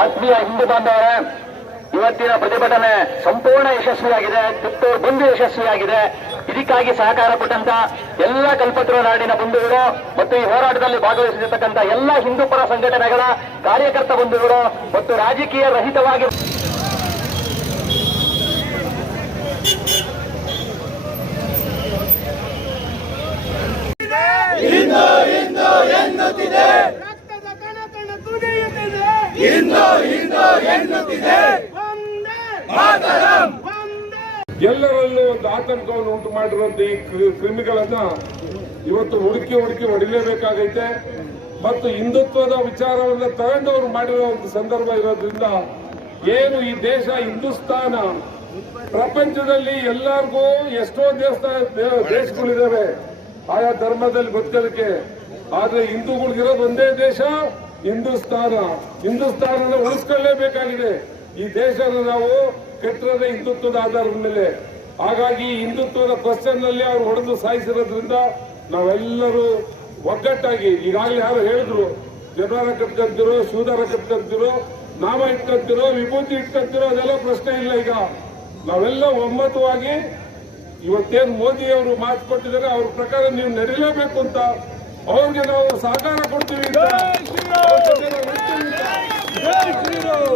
ಆತ್ಮೀಯ ಹಿಂದೂ ಬಾಂಧವರೇ, ಇವತ್ತಿನ ಪ್ರತಿಭಟನೆ ಸಂಪೂರ್ಣ ಯಶಸ್ವಿಯಾಗಿದೆ ಕಿತ್ತೂರು ಬಂದು ಯಶಸ್ವಿಯಾಗಿದೆ. ಇದಕ್ಕಾಗಿ ಸಹಕಾರ ಕೊಟ್ಟಂತ ಎಲ್ಲ ಕಲ್ಪತರು ನಾಡಿನ ಬಂಧುಗಳು ಮತ್ತು ಈ ಹೋರಾಟದಲ್ಲಿ ಭಾಗವಹಿಸಿರ್ತಕ್ಕಂಥ ಎಲ್ಲ ಹಿಂದೂ ಪರ ಸಂಘಟನೆಗಳ ಕಾರ್ಯಕರ್ತ ಬಂಧುಗಳು ಮತ್ತು ರಾಜಕೀಯ ರಹಿತವಾಗಿ ರಕ್ತದ ಕಣ ಕಣ ತುಡಿಯುತ್ತಿದೆ ಹಿಂದೂ ಹಿಂದೂ ಎನ್ನುತ್ತಿದೆ ಒಂದೇ. ಮಾತರಂ. ಒಂದೇ. ಎಲ್ಲರಲ್ಲೂ ಒಂದು ಆತಂಕವನ್ನು ಉಂಟು ಮಾಡಿರುವಂತ ಈ ಕ್ರಿ- ಕ್ರಿಮಿಗಳನ್ನ ಇವತ್ತು ಹುಡುಕಿ ಹುಡುಕಿ ಹೊಡಿಲೇಬೇಕಾಗೈತೆ. ಮತ್ತು ಹಿಂದುತ್ವದ ವಿಚಾರವನ್ನ ತಗೊಂಡವರು ಮಾಡಿರೋ ಒಂದು ಸಂದರ್ಭ ಇರೋದ್ರಿಂದ ಏನು ಈ ದೇಶ ಹಿಂದೂಸ್ತಾನ ಪ್ರಪಂಚದಲ್ಲಿ ಎಲ್ಲರಿಗೂ ಎಷ್ಟೋ ದೇವಸ್ಥಾನ ದೇಶಗಳಿದ್ದಾವೆ. ದೇಶಗಳಿದಾವೆ ಆಯಾ ಧರ್ಮದಲ್ಲಿ ಬದುಕೋದಕ್ಕೆ ಆದ್ರೆ ಹಿಂದೂಗಳಿಗಿರೋದು ಒಂದೇ ದೇಶ ಹಿಂದೂಸ್ತಾನ. ಹಿಂದೂಸ್ತಾನನ ಉಳಿಸ್ಕೊಳ್ಳೇಬೇಕಾಗಿದೆ. ಈ ದೇಶನ ನಾವು ಕೆಟ್ಟಿರೋದೇ ಹಿಂದುತ್ವದ ಆಧಾರದ ಮೇಲೆ. ಹಾಗಾಗಿ ಹಿಂದುತ್ವದ ಕ್ವಶನ್ನಲ್ಲಿ ಅವ್ರು ಹೊಡೆದು ಸಾಯಿಸಿರೋದ್ರಿಂದ ನಾವೆಲ್ಲರೂ ಒಗ್ಗಟ್ಟಾಗಿ, ಈಗಾಗಲೇ ಯಾರು ಹೇಳಿದ್ರು ಜನರ ಕಟ್ಕಂತಿರೋ, ಶೂದರ ಕಟ್ಕಂತಿರೋ, ನಾಮ ಇಟ್ಕಂತಿರೋ, ವಿಭೂತಿ ಇಟ್ಕಂತಿರೋ ಅದೆಲ್ಲ ಪ್ರಶ್ನೆ ಇಲ್ಲ ಈಗ. ನಾವೆಲ್ಲ ಒಮ್ಮತವಾಗಿ ಇವತ್ತೇನು ಮೋದಿ ಅವರು ಮಾತು ಕೊಟ್ಟಿದ್ದಾರೆ, ಅವ್ರ ಪ್ರಕಾರ ನೀವು ನಡೀಲೇಬೇಕು ಅಂತ ಅವ್ರಿಗೆ ನಾವು ಸಹಕಾರ ಕೊಡ್ತೀವಿ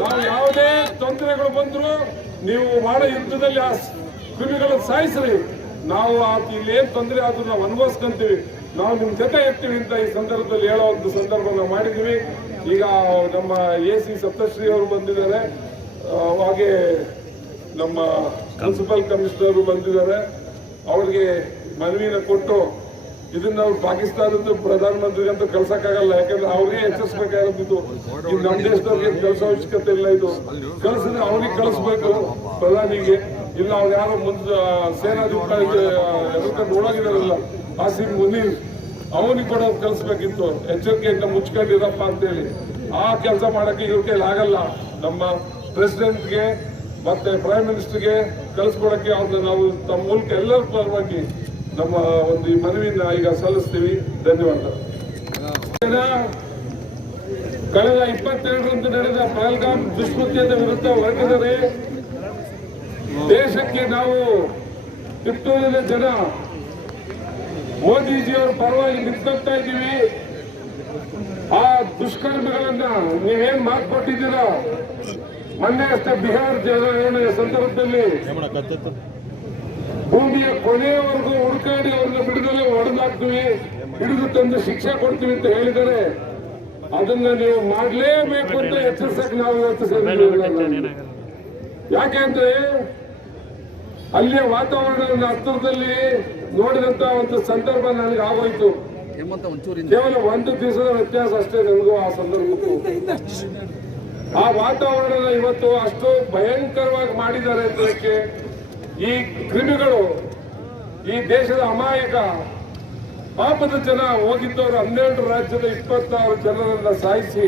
ನಾವು ಯಾವುದೇ ತೊಂದರೆಗಳು ಬಂದ್ರು ನೀವು ಮಾಡೋ ಯುದ್ಧದಲ್ಲಿ ಆ ಕ್ರಿಮಿಗಳನ್ನು ಸಾಯಿಸ್ರಿ. ನಾವು ಇಲ್ಲಿ ಏನ್ ತೊಂದರೆ ಆದ್ರೂ ನಾವು ಅನುಭವಿಸ್ಕೊಂತೀವಿ. ನಾವು ನಿಮ್ ಜೊತೆ ಇರ್ತೀವಿ ಅಂತ ಈ ಸಂದರ್ಭದಲ್ಲಿ ಹೇಳೋ ಒಂದು ಸಂದರ್ಭ ನಾವು ಮಾಡಿದೀವಿ. ಈಗ ನಮ್ಮ ಎ ಸಿ ಸಪ್ತಶ್ರೀ ಅವರು ಬಂದಿದ್ದಾರೆ. ಹಾಗೆ ನಮ್ಮ ಮುನ್ಸಿಪಲ್ ಕಮಿಷನರ್ ಬಂದಿದ್ದಾರೆ. ಅವ್ರಿಗೆ ಮನವಿನ ಕೊಟ್ಟು ಇದನ್ನ ಅವ್ರು ಪಾಕಿಸ್ತಾನದ ಕಳ್ಸಕ್ ಆಗಲ್ಲ ಯಾಕಂದ್ರೆ ಅವ್ರಿಗೆ ಎಚ್ಚರಿಸಬೇಕಾಗಿರೋದು ಇದು ನಮ್ಮ ದೇಶದವ್ರಿಗೆ ಕೆಲಸ ಅವಶ್ಯಕತೆ ಇಲ್ಲ ಇದು. ಕಳ್ಸಿದ್ರೆ ಅವ್ರಿಗೆ ಕಳಿಸ್ಬೇಕು ಪ್ರಧಾನಿಗೆ. ಇಲ್ಲ, ಅವ್ರು ಯಾರೋ ಮುಂದೆ ಸೇನಾಧಿಕಾರಿ ನೋಡೋಗಿರಲ್ಲ ಆಸಿಮ್ ಮುನೀರ್, ಅವನಿಗೆ ಕೂಡ ಕಳಿಸ್ಬೇಕಿತ್ತು. ಎಚ್ಚರಿಕೆಯಿಂದ ಮುಚ್ಕೊಂಡಿರಪ್ಪ ಅಂತೇಳಿ. ಆ ಕೆಲಸ ಮಾಡಕ್ಕೆ ಇವ್ರ ಕೈಲಿ ಆಗಲ್ಲ. ನಮ್ಮ ಪ್ರೆಸಿಡೆಂಟ್ಗೆ, ಮತ್ತೆ ಪ್ರೈಮ್ ಮಿನಿಸ್ಟರ್ಗೆ ಕಳಿಸ್ಕೊಡಕ್ಕೆ ಅವ್ರನ್ನ ನಾವು ತಮ್ಮ ಮೂಲಕ ಎಲ್ಲರ ಪರವಾಗಿ ನಮ್ಮ ಒಂದು ಈ ಮನವಿನ ಈಗ ಸಲ್ಲಿಸ್ತೀವಿ. ಧನ್ಯವಾದ. ಜನ ಕಳೆದ ಇಪ್ಪತ್ತೆರಡರಂದು ನಡೆದ ಪಹಲ್ಗಾಮ್ ದುಷ್ಕೃತ್ಯದ ವಿರುದ್ಧ ಹೊರಟಿದರೆ ದೇಶಕ್ಕೆ ನಾವು ಕಿತ್ತೂರಿನ ಜನ ಮೋದಿಜಿಯವರ ಪರವಾಗಿ ನಿಂತ್ಕೊಳ್ತಾ ಇದ್ದೀವಿ. ಆ ದುಷ್ಕರ್ಮಿಗಳನ್ನ ನೀವೇನ್ ಮಾತು ಕೊಟ್ಟಿದ್ದೀರಾ ಮೊನ್ನೆ ಅಷ್ಟೇ ಬಿಹಾರ ಚುನಾವಣೆಯ ಸಂದರ್ಭದಲ್ಲಿ ಭೂಮಿಯ ಕೊನೆಯವರೆಗೂ ಹುಡುಕಾಡಿ ಅವ್ರನ್ನ ಬಿಡುಗಡೆ ಹೊಡೆದಾಕ್ತೀವಿ ಹಿಡಿದು ತಂದು ಶಿಕ್ಷೆ ಕೊಡ್ತೀವಿ ಅಂತ ಹೇಳಿದರೆ ಅದನ್ನ ನೀವು ಮಾಡಲೇಬೇಕು ಅಂತ ಎಚ್ಚರಿಸಕ್ ನಾವು ಇವತ್ತು. ಯಾಕೆಂದ್ರೆ ಅಲ್ಲಿಯ ವಾತಾವರಣದ ಹತ್ತಿರದಲ್ಲಿ ನೋಡಿದಂತ ಒಂದು ಸಂದರ್ಭ ನನಗೆ ಆಗೋಯ್ತು. ಕೇವಲ ಒಂದು ದಿವಸದ ವ್ಯತ್ಯಾಸ ಅಷ್ಟೇ ನನಗೂ ಆ ಸಂದರ್ಭಕ್ಕೂ. ಆ ವಾತಾವರಣ ಇವತ್ತು ಅಷ್ಟು ಭಯಂಕರವಾಗಿ ಮಾಡಿದ್ದಾರೆ ಅಂತಕ್ಕೆ ಈ ಕ್ರಿಮಿಗಳು ಈ ದೇಶದ ಅಮಾಯಕ ಪಾಪದ ಜನ ಹೋಗಿದ್ದವರು ಹನ್ನೆರಡು ರಾಜ್ಯದ ಇಪ್ಪತ್ತಾರು ಜನರನ್ನ ಸಾಯಿಸಿ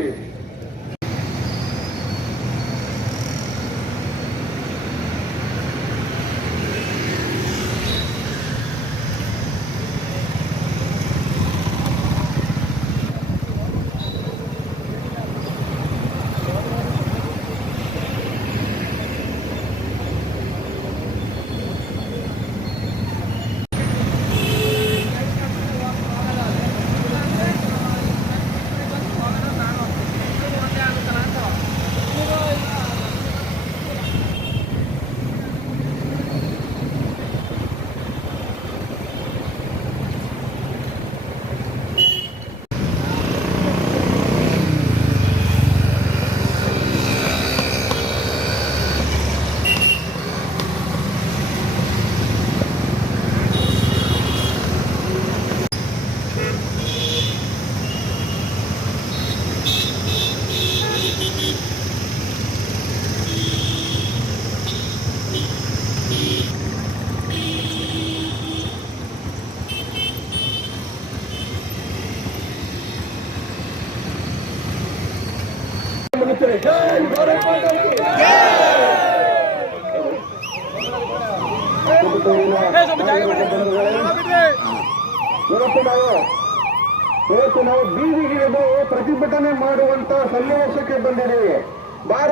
ಹೇಳ್ತಾರೆ ಇವತ್ತು ನಾವು ಇವತ್ತು ನಾವು ಪ್ರತಿಭಟನೆ ಮಾಡುವಂತ ಸನ್ನಿವೇಶಕ್ಕೆ ಬಂದಿದ್ದೀವಿ ಭಾರತ.